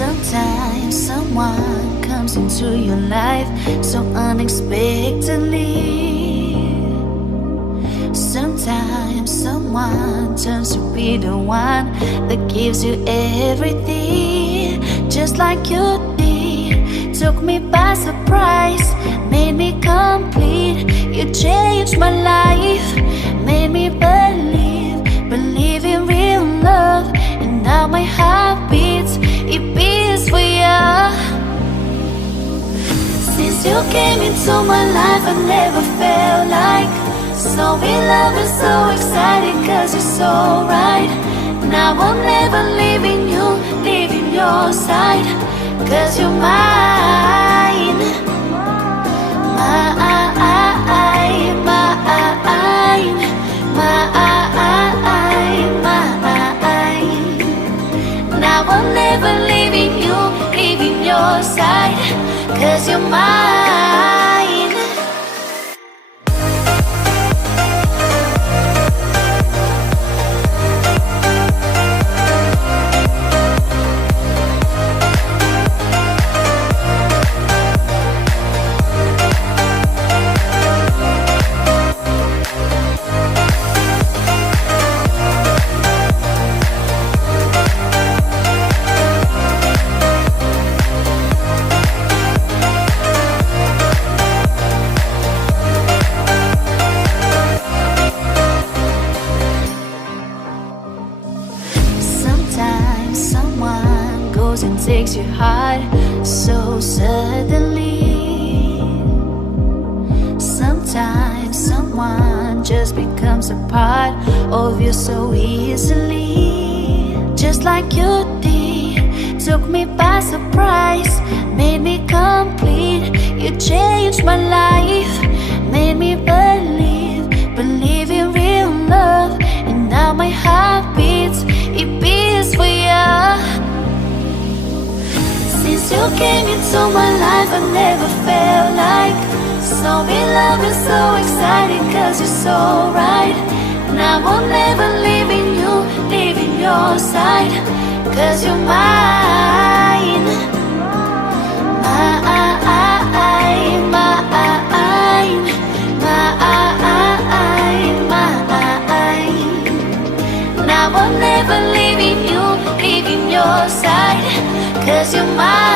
Sometimes someone comes into your life so unexpectedly. Sometimes someone turns to be the one that gives you everything, just like you did. Took me by surprise, made me complete. You changed my life, made me believe in real love. And now my heart beats, it beats for you. Since you came into my life, I never felt like so in love and so excited, cause you're so right. Now I'm never leaving you, leaving your side, cause you're mine. Mine, mine, mine. Now I'm never leaving you, leaving your side, cause you're mine. Someone goes and takes your heart so suddenly. Sometimes someone just becomes a part of you so easily, just like you did. Took me by surprise, made me complete. You changed my life, made me believe in real love. And now my heart beats, it beats for you. Since you came into my life, I never felt like so in love and so excited, cause you're so right. Now I'm never leaving you, leaving your side, cause you're mine. Mine, mine, mine. Now I'm never leaving you, leaving your side, cause you're mine.